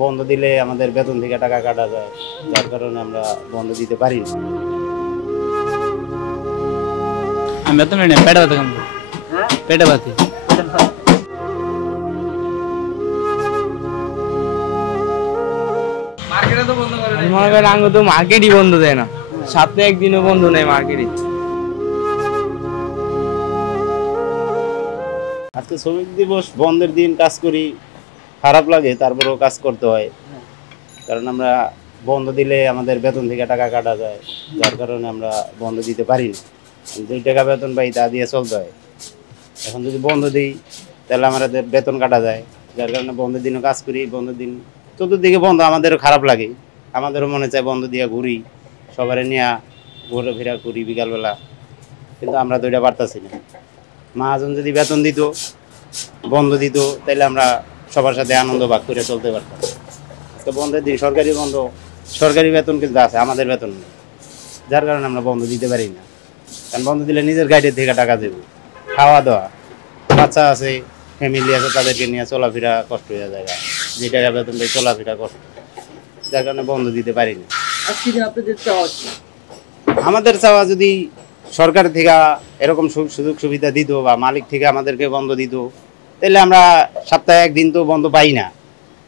বন্ধ দিলে আমাদের বেতন থেকে টাকা কাটা যায়, যার কারণে আমরা বন্ধ দিতে পারি না। আমি বেতন নেই, পেটে ভাতে খাবো। হ্যাঁ, পেটে ভাতে। মার্কেটে তো বন্ধ করে দেয়। মনে করেন আঙ্গো তো মার্কেটই বন্ধ দেয় না, সপ্তাহে একদিনও বন্ধ নেই মার্কেটে। আজকে শ্রমিক দিবস, বন্ধের দিন কাজ করি, খারাপ লাগে, তারপরেও কাজ করতে হয়। কারণ আমরা বন্ধ দিলে আমাদের বেতন থেকে টাকা কাটা যায়, যার কারণে আমরা বন্ধ দিতে পারি না। 2 টাকা বেতন পাই, তা দিয়ে চলতে হয়। এখন যদি বন্ধ দিই তাহলে আমাদের বেতন কাটা যায়, যার কারণে বন্ধের দিনও কাজ করি। বন্ধের দিন চতুর্দিকে বন্ধ, আমাদেরও খারাপ লাগে, আমাদেরও মনে চায় বন্ধ দিয়ে ঘুরি, সবারে নিয়ে ঘুরে ফেরা করি বিকালবেলা, কিন্তু আমরা তো এটা পারতাছি না। মহাজন যদি বেতন দিত, বন্ধ দিত, তাহলে আমরা সবার সাথে আনন্দ ভাগ করে চলতে পারতাম। তো বন্ধের দিন সরকারি বন্ধ, সরকারি বেতন কিন্তু আছে, আমাদের বেতন নেই, যার কারণে আমরা বন্ধ দিতে পারি না। কারণ বন্ধ দিলে নিজের গাইডের থেকে টাকা দেবো, খাওয়া দাওয়া, বাচ্চা আছে, ফ্যামিলি আছে, তাদেরকে নিয়ে চলাফেরা কষ্ট হয়ে যায়। 2 টাকা বেতন দিয়ে চলাফেরা কষ্ট, যার কারণে বন্ধ দিতে পারি না। আমাদের চাওয়া যদি সরকার থেকে এরকম সুযোগ সুবিধা দিত বা মালিক থেকে আমাদেরকে বন্ধ দিত, তাহলে আমরা সপ্তাহে একদিন তো বন্ধ পাই না,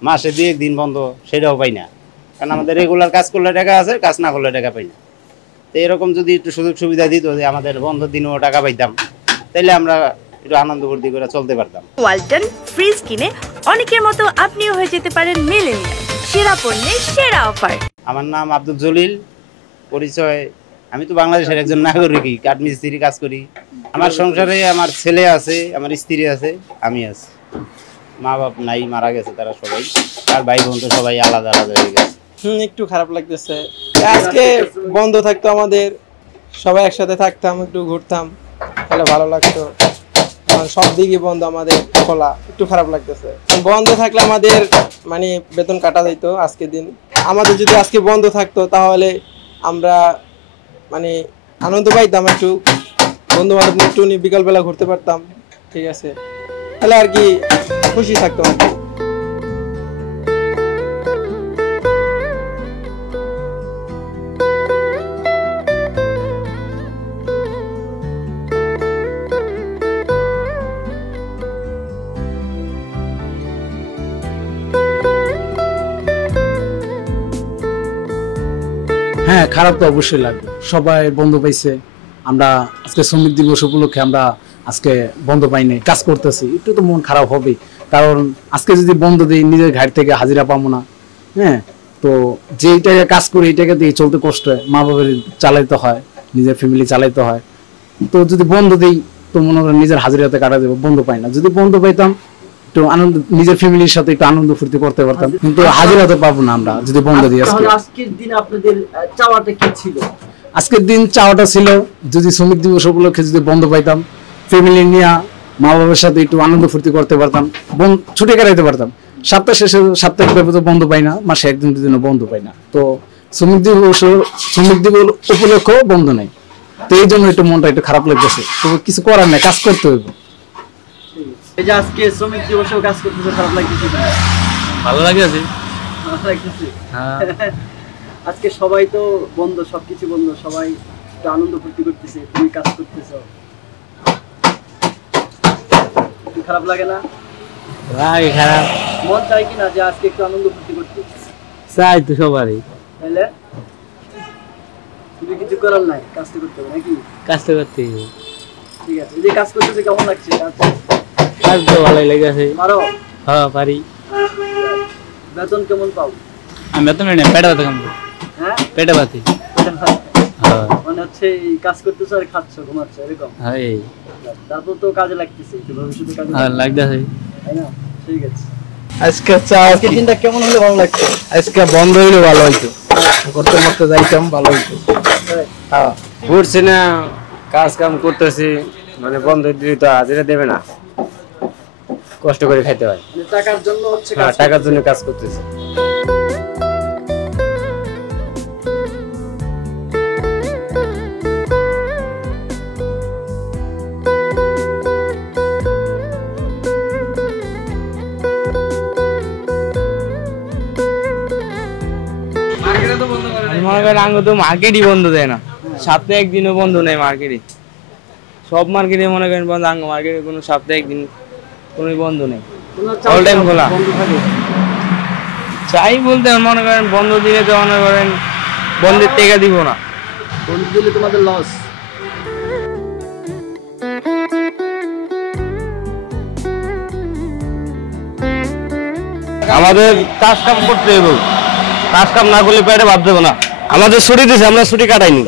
মাসে 2-1 দিন বন্ধ সেটাও পাই না। কারণ আমাদের রেগুলার কাজ করলে টাকা আছে, কাজ না করলে টাকা পাই না। তো এরকম যদি একটু সুযোগ সুবিধা দিত যে আমাদের বন্ধের দিনও টাকা পাইতাম, তাহলে আমরা একটু আনন্দ ফুর্তি করে চলতে পারতাম। ওয়ালটন ফ্রিজ কিনে অনেকের মতো আপনিও হয়ে যেতে পারেন মিলেনিয়াল, সেরা পণ্যের সেরা অফার। আমার নাম আব্দুল জলিল, পরিচয় আমি তো বাংলাদেশের একজন নাগরিকই, কাঠমিস্ত্রি কাজ করি। আমার সংসারে আমার ছেলে আছে, আমার স্ত্রী আছে, আমি আছি। মা বাপ নাই, মারা গেছে তারা সবাই, আর ভাই বোন তো সবাই আলাদা আলাদা হয়ে গেছে। একটু খারাপ লাগতেছে। আজকে বন্ধ থাকতো, আমাদের সবাই একসাথে থাকতাম, একটু ঘুরতাম, তাহলে ভালো লাগতো। সব দিকে বন্ধ, আমাদের খোলা, একটু খারাপ লাগতেছে। বন্ধ থাকলে আমাদের মানে বেতন কাটা যেত আজকে দিন। আমাদের যদি আজকে বন্ধ থাকতো তাহলে আমরা মানে আনন্দ পাইতাম, একটু বন্ধু বান্ধব একটু বিকালবেলা ঘুরতে পারতাম, ঠিক আছে, তাহলে আর কি খুশি থাকতাম আর কি। হ্যাঁ, খারাপ তো অবশ্যই লাগবে, সবাই বন্ধ পাইছে। আমরা আজকে শ্রমিক দিবস উপলক্ষে আমরা আজকে বন্ধ পাইনি, কাজ করতেছি, একটু তো মন খারাপ হবে। কারণ আজকে যদি বন্ধ দিই, নিজের ঘাট থেকে হাজিরা পাবো না। হ্যাঁ, তো যেইটাকে কাজ করি এইটাকে দিয়ে চলতে কষ্ট হয়, মা বাবার চালাইতে হয়, নিজের ফ্যামিলি চালাইতে হয়। তো যদি বন্ধ দিই তো মনে করেন নিজের হাজিরাতে কাটা দেবো, বন্ধ পাই না। যদি বন্ধ পাইতাম একটু আনন্দ, নিজের ফ্যামিলির সাথে একটু আনন্দ ফুর্তি করতে পারতাম, কিন্তু হাজিরা তো পাবো না আমরা যদি বন্ধ দিই। আজকের দিন আপনাদের চাওয়াটা কি ছিল? আজকের দিন চাওয়াটা ছিল যদি শ্রমিক দিবস উপলক্ষে যদি বন্ধ পাইতাম, ফ্যামিলি নিয়ে মা বাবার সাথে একটু আনন্দ ফুর্তি করতে পারতাম, ছুটি কাটাইতে পারতাম। সপ্তাহ শেষে সাপ্তাহিক ব্যাপারে বন্ধ পাই না, মাসে 1 দিন 2 দিনও বন্ধ পাই না। তো শ্রমিক দিবস উপলক্ষেও বন্ধ নেই, তো এই জন্য একটু মনটা একটু খারাপ লাগতেছে। তো কিছু করার নেই, কাজ করতে হইব। এই যে আজকে শ্রমিক দিবসেও কাজ করতেছে, খারাপ লাগতেছে? ভালো লাগতেছে। ভালো লাগতেছে। হ্যাঁ, আজকে সবাই তো বন্ধ, সবকিছু বন্ধ, সবাই একটু আনন্দ ফুর্তি করতেছে, তুমি কাজ করতেছো, খারাপ লাগে না? লাগে, খারাপ মন চাই কিনা যে আজকে একটু আনন্দ ফুর্তি করতে? চাই তো সবারই। তাহলে তুমি কিছু করার নাই, কাজটা করতে হবে নাকি? কাজটা করতে হবে। ঠিক আছে, এই যে কাজ করতেছে কেমন লাগছে? কাজ তো ভালোই লেগেছে। পারো? হ্যাঁ, পারি। বেতন কেমন পাও? আমি বেতন নেই, পেটে ভাতে খাবো। হ্যাঁ, পেটে ভাতে। হ্যাঁ, মানে হচ্ছে এই কাজ করতেছো আর খাচ্ছ, ঘুমাচ্ছ, এরকম? হ্যাঁ, তারপর তো কাজে লাগতেছে, একটু ভবিষ্যতে কাজে লাগতেছে। তাই না? ঠিক আছে। আজকে দিনটা কেমন হলে ভালো লাগছে? আজকে বন্ধ হইলে ভালো হইতো, করতে করতে যাইতাম, ভালো হইতো। হ্যাঁ, ঘুরছি না, কাজ কাম করতেছি, মানে বন্ধ দিলে তো হাজিরা দেবে না, কষ্ট করে খাইতে হয়। টাকার জন্য হচ্ছে, টাকার জন্য কাজ করতেছি। মনে করেন আঙ্গ তো মার্কেটই বন্ধ দেয় না, সপ্তাহে একদিনও বন্ধ নেই মার্কেটে। সব মার্কেটে মনে করেন বন্ধ, আঙ্গ মার্কেটে কোনো সপ্তাহে একদিন কোনো বন্ধ নেই, অল টাইম খোলা। বন্ধ থাকে? চাই বলতে মনে করেন বন্ধ দিলে তো মনে করেন বন্ধের টেকা দিব না, বন্ধ দিলে তোমাদের লস। আমাদের কাজ কাম করতে হবে, কাজ কাম না করলে পেটে ভাত দেবো না। আমাদের ছুটি দিছে, আমরা ছুটি কাটাইনি।